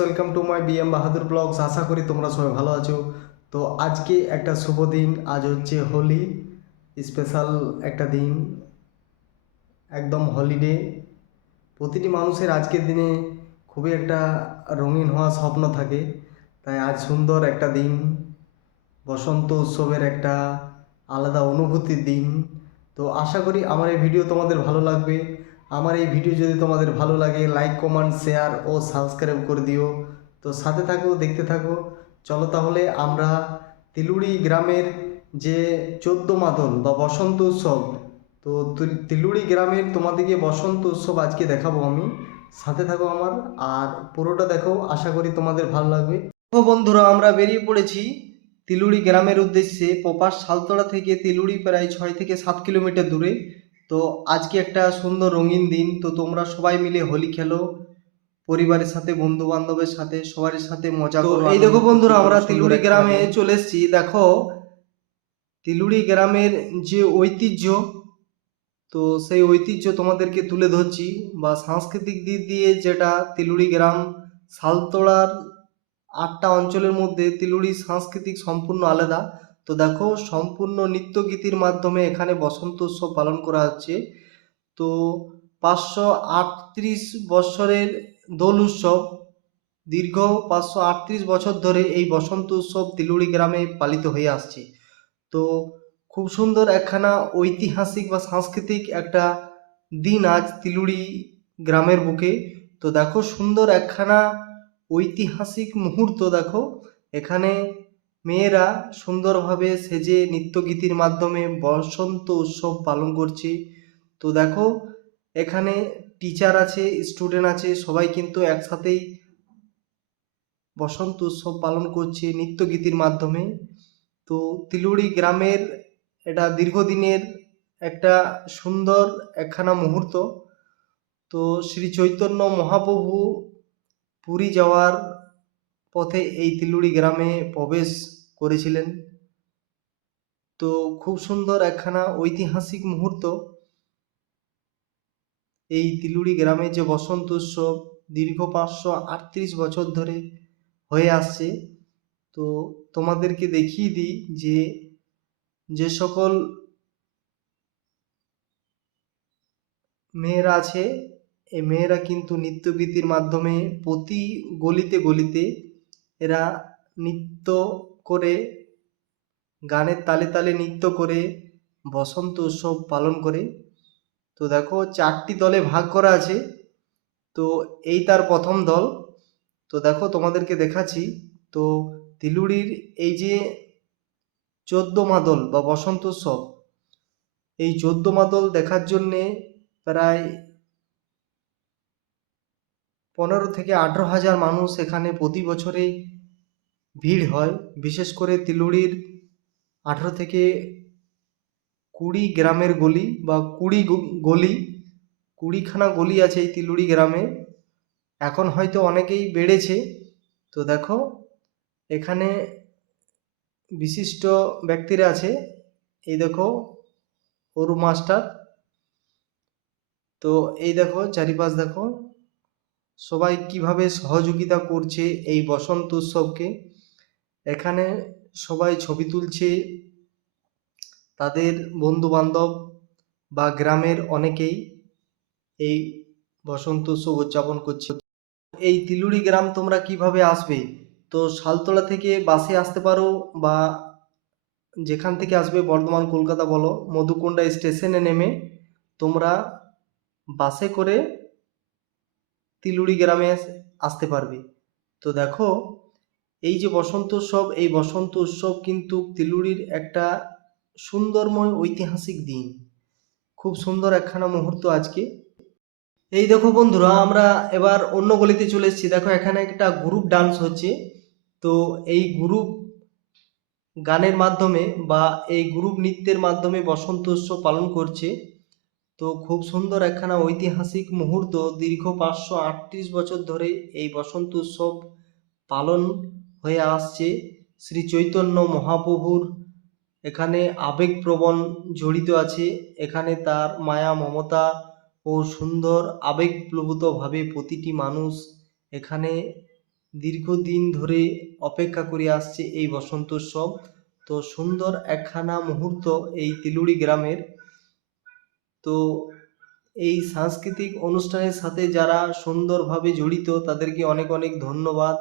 Welcome to my BM Bahadur vlogs. আশা করি তোমরা সবাই ভালো আছো। তো আজকে একটা শুভ দিন, আজ হচ্ছে হোলি, স্পেশাল একটা দিন, একদম হলিডে। প্রতিটি মানুষের আজকের দিনে খুবই একটা রঙিন হওয়ার স্বপ্ন থাকে, তাই আজ সুন্দর একটা দিন, বসন্ত উৎসবের একটা আলাদা অনুভূতির দিন। তো আশা করি আমার এই ভিডিও তোমাদের ভালো লাগবে। আমার এই ভিডিও যদি তোমাদের ভালো লাগে, লাইক কমেন্ট শেয়ার ও সাবস্ক্রাইব করে দিও। তো সাথে থাকো, দেখতে থাকো। চলো তাহলে আমরা তিলুড়ি গ্রামের যে 14 মাদল বা বসন্ত উৎসব, তো তিলুড়ি গ্রামের তোমাদেরকে বসন্ত উৎসব আজকে দেখাবো আমি। সাথে থাকো আমার, আর পুরোটা দেখো, আশা করি তোমাদের ভালো লাগবে। তো বন্ধুরা, আমরা বেরিয়ে পড়েছি তিলুড়ি গ্রামের উদ্দেশ্যে। প্রপার সালতলা থেকে তিলুড়ি প্রায় 6 থেকে 7 কিলোমিটার দূরে। তো আজকে একটা সুন্দর রঙিন দিন, তো তোমরা সবাই মিলে হোলি খেলো পরিবারের সাথে, বন্ধু বান্ধবের সাথে, সবার সাথে মজা করো। এই দেখো বন্ধুরা, আমরা তিলুড়ি গ্রামে চলে এসেছি। দেখো তিলুড়ি গ্রামের যে ঐতিহ্য, তো সেই ঐতিহ্য তোমাদেরকে তুলে ধরছি, বা সাংস্কৃতিক দিক দিয়ে যেটা তিলুড়ি গ্রাম সালতোড়ার 8টা অঞ্চলের মধ্যে তিলুড়ি সাংস্কৃতিক সম্পূর্ণ আলাদা। তো দেখো, সম্পূর্ণ নৃত্যগীতির মাধ্যমে এখানে বসন্ত উৎসব পালন করা হচ্ছে। তো 538 বৎসরের দোল উৎসব, দীর্ঘ 538 বছর ধরে এই বসন্ত উৎসব তিলুড়ি গ্রামে পালিত হয়ে আসছে। তো খুব সুন্দর একখানা ঐতিহাসিক বা সাংস্কৃতিক একটা দিন আজ তিলুড়ি গ্রামের বুকে। তো দেখো, সুন্দর একখানা ঐতিহাসিক মুহূর্ত। দেখো এখানে মেয়েরা সুন্দরভাবে সেজে নৃত্যগীতির মাধ্যমে বসন্ত উৎসব পালন করছে। তো দেখো এখানে টিচার আছে, স্টুডেন্ট আছে, সবাই কিন্তু একসাথেই বসন্ত উৎসব পালন করছে নৃত্যগীতির মাধ্যমে। তো তিলুড়ি গ্রামের এটা দীর্ঘদিনের একটা সুন্দর একখানা মুহূর্ত। তো শ্রী চৈতন্য মহাপ্রভু পুরী যাওয়ার পথে এই তিলুড়ি গ্রামে প্রবেশ করেছিলেন। তো খুব সুন্দর একখানা ঐতিহাসিক মুহূর্ত এই তিলুড়ি গ্রামে, যে বসন্ত উৎসব দীর্ঘ 538 বছর ধরে হয়ে আসছে। তো তোমাদেরকে দেখিয়ে দিই যে যে সকল মেয়েরা আছে, এই মেয়েরা কিন্তু নৃত্যগীতির মাধ্যমে প্রতি গলিতে গলিতে এরা নৃত্য করে, গানের তালে তালে নৃত্য করে বসন্ত উৎসব পালন করে। তো দেখো 4টি দলে ভাগ করা আছে। তো এই তার প্রথম দল। তো দেখো তোমাদেরকে দেখাচ্ছি। তো তিলুড়ির এই যে 14 মাদল বা বসন্ত উৎসব, এই 14 মাদল দেখার জন্যে প্রায় 15 থেকে 18 হাজার মানুষ এখানে প্রতি বছরেই ভিড় হয়। বিশেষ করে তিলুড়ির 18 থেকে 20 গ্রামের গলি বা 20 গলি, 20খানা গলি আছে এই তিলুড়ি গ্রামে। এখন হয়তো অনেকেই বেড়েছে। তো দেখো এখানে বিশিষ্ট ব্যক্তিরা আছে। এই দেখো অরু মাস্টার। তো এই দেখো চারিপাশ দেখো সবাই কিভাবে সহযোগিতা করছে এই বসন্ত উৎসবকে। এখানে সবাই ছবি তুলছে, তাদের বন্ধু বান্ধব বা গ্রামের অনেকেই এই বসন্ত উৎসব উদযাপন করছে। এই তিলুড়ি গ্রাম তোমরা কিভাবে আসবে? তো সালতলা থেকে বাসে আসতে পারো, বা যেখান থেকে আসবে, বর্ধমান কলকাতা বলো, মধুকুণ্ডা স্টেশনে নেমে তোমরা বাসে করে তিলুড়ি গ্রামে আসতে পারবে। তো দেখো এই যে বসন্ত উৎসব, এই বসন্ত উৎসব কিন্তু তিলুড়ির একটা সুন্দরময় ঐতিহাসিক দিন, খুব সুন্দর একখানা মুহূর্ত আজকে। এই দেখো বন্ধুরা, আমরা এবার অন্য গলিতে চলে এসেছি। দেখো এখানে একটা গ্রুপ ডান্স হচ্ছে। তো এই গ্রুপ গানের মাধ্যমে বা এই গ্রুপ নৃত্যের মাধ্যমে বসন্ত উৎসব পালন করছে। তো খুব সুন্দর একখানা ঐতিহাসিক মুহূর্ত। দীর্ঘ 538 বছর ধরে এই বসন্ত উৎসব পালন হয়ে আসছে। শ্রী চৈতন্য মহাপ্রভুর এখানে আবেগপ্রবণ জড়িত আছে। এখানে তার মায়া মমতা ও সুন্দর আবেগপ্লুতভাবে প্রতিটি মানুষ এখানে দীর্ঘদিন ধরে অপেক্ষা করে আসছে এই বসন্ত উৎসব। তো সুন্দর একখানা মুহূর্ত এই তিলুড়ি গ্রামের। তো এই সাংস্কৃতিক অনুষ্ঠানের সাথে যারা সুন্দরভাবে জড়িত তাদেরকে অনেক অনেক ধন্যবাদ।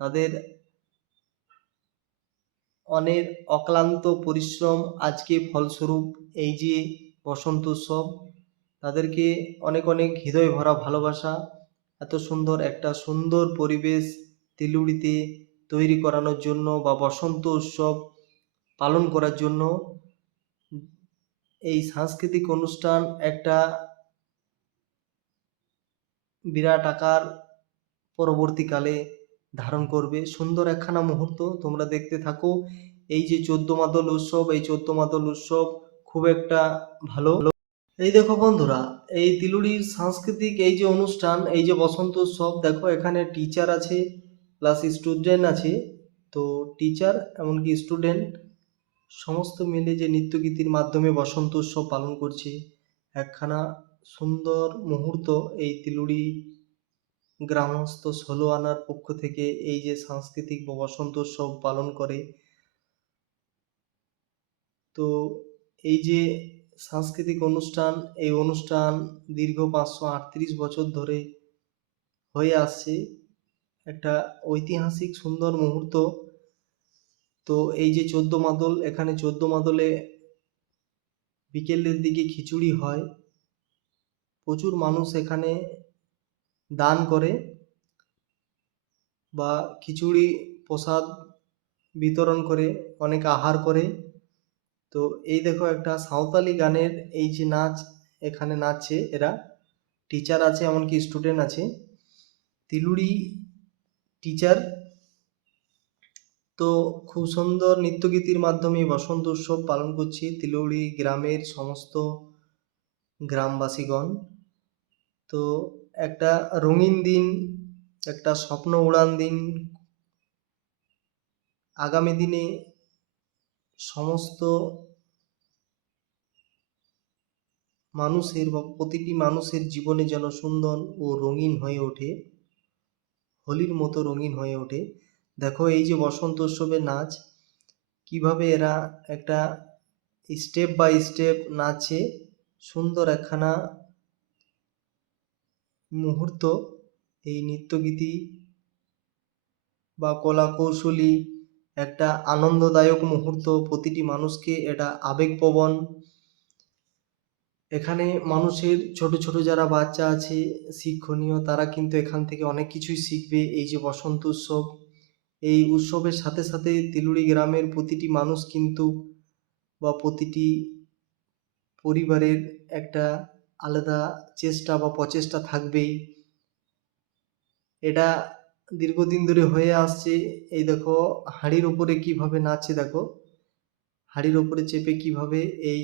তাদের অনেক অক্লান্ত পরিশ্রম আজকে ফলস্বরূপ এই যে বসন্ত উৎসব। তাদেরকে অনেক অনেক হৃদয় ভরা ভালোবাসা। এত সুন্দর একটা সুন্দর পরিবেশ তিলুড়িতে তৈরি করানোর জন্য বা বসন্ত উৎসব পালন করার জন্য এই সাংস্কৃতিক অনুষ্ঠান একটা বিরাট আকার পরবর্তীকালে ধারণ করবে। সুন্দর একখানা মুহূর্ত তোমরা দেখতে থাকো। এই যে ১৪ মাদল উৎসব, এই ১৪ মাদল উৎসব খুব একটা ভালো। এই দেখো বন্ধুরা, এই তিলুড়ির সাংস্কৃতিক এই যে অনুষ্ঠান, এই যে বসন্ত উৎসব, দেখো এখানে টিচার আছে প্লাস স্টুডেন্ট আছে। তো টিচার এমনকি স্টুডেন্ট সমস্ত মিলে যে নৃত্যগীতির মাধ্যমে বসন্ত উৎসব পালন করছে। একখানা সুন্দর মুহূর্ত এই তিলুড়ি গ্রামস্থ ১৬ আনার পক্ষ থেকে এই যে সাংস্কৃতিক বা বসন্ত উৎসব পালন করে। তো এই যে সাংস্কৃতিক অনুষ্ঠান, এই অনুষ্ঠান দীর্ঘ ৫৩৮ বছর ধরে হয়ে আসছে। একটা ঐতিহাসিক সুন্দর মুহূর্ত। তো এই যে ১৪ মাদল, এখানে ১৪ মাদলে বিকেলের দিকে খিচুড়ি হয়। প্রচুর মানুষ এখানে দান করে বা খিচুড়ি প্রসাদ বিতরণ করে, অনেকে আহার করে। তো এই দেখো একটা সাঁওতালি গানের এই যে নাচ, এখানে নাচছে এরা। টিচার আছে এমনকি স্টুডেন্ট আছে। তিলুড়ি টিচার। তো খুব সুন্দর নৃত্যগীতির মাধ্যমে বসন্ত উৎসব পালন করছি তিলুড়ি গ্রামের সমস্ত গ্রামবাসীগণ। তো একটা রঙিন দিন, একটা স্বপ্ন উড়ান দিন। আগামী দিনে সমস্ত মানুষের বা প্রতিটি মানুষের জীবনে যেন সুন্দর ও রঙিন হয়ে ওঠে, হোলির মতো রঙিন হয়ে ওঠে। দেখো এই যে বসন্ত উৎসবের নাচ, কিভাবে এরা একটা স্টেপ বাই স্টেপ নাচে। সুন্দর একখানা মুহূর্ত এই নৃত্যগীতি বা কলা কৌশলী একটা আনন্দদায়ক মুহূর্ত। প্রতিটি মানুষকে এটা আবেগপ্রবণ। এখানে মানুষের ছোট ছোট যারা বাচ্চা আছে শিক্ষণীয়, তারা কিন্তু এখান থেকে অনেক কিছুই শিখবে। এই যে বসন্ত উৎসব, এই উৎসবের সাথে সাথে তিলুড়ি গ্রামের প্রতিটি মানুষ কিন্তু বা প্রতিটি পরিবারের একটা আলাদা চেষ্টা বা প্রচেষ্টা থাকবেই। এটা দীর্ঘদিন ধরে হয়ে আসছে। এই দেখো হাঁড়ির ওপরে কিভাবে নাচছে, দেখো হাঁড়ির ওপরে চেপে কিভাবে এই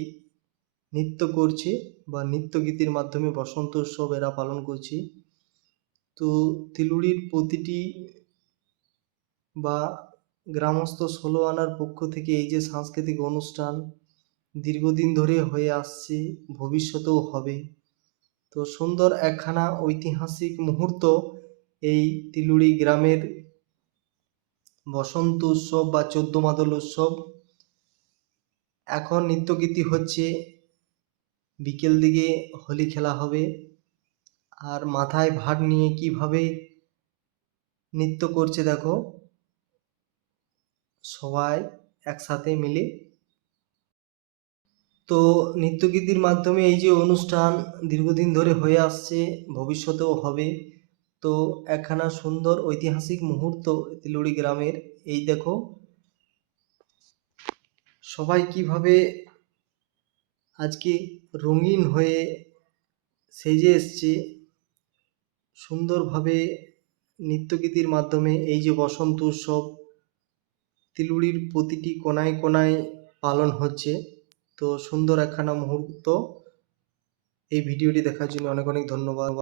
নৃত্য করছে বা নৃত্যগীতির মাধ্যমে বসন্ত উৎসব এরা পালন করছে। তো তিলুড়ির প্রতিটি বা গ্রামস্থ ১৬ আনার পক্ষ থেকে এই যে সাংস্কৃতিক অনুষ্ঠান দীর্ঘদিন ধরে হয়ে আসছে, ভবিষ্যতেও হবে। তো সুন্দর একখানা ঐতিহাসিক মুহূর্ত এই তিলুড়ি গ্রামের বসন্ত উৎসব বা ১৪ মাদল উৎসব। এখন নৃত্যগীতি হচ্ছে, বিকেল দিকে হোলি খেলা হবে। আর মাথায় ভার নিয়ে কিভাবে নৃত্য করছে দেখো সবাই একসাথে মিলে। তো নৃত্যগীতির মাধ্যমে এই যে অনুষ্ঠান দীর্ঘদিন ধরে হয়ে আসছে, ভবিষ্যতেও হবে। তো একখানা সুন্দর ঐতিহাসিক মুহূর্ত তিলুড়ি গ্রামের। এই দেখো সবাই কিভাবে আজকে রঙিন হয়ে সেজে এসছে সুন্দরভাবে নৃত্যগীতির মাধ্যমে। এই যে বসন্ত উৎসব তিলুড়ির প্রতিটি কোনায় কোনায় পালন হচ্ছে। তো সুন্দর একখানা মুহূর্ত। এই ভিডিওটি দেখার জন্য অনেক অনেক ধন্যবাদ।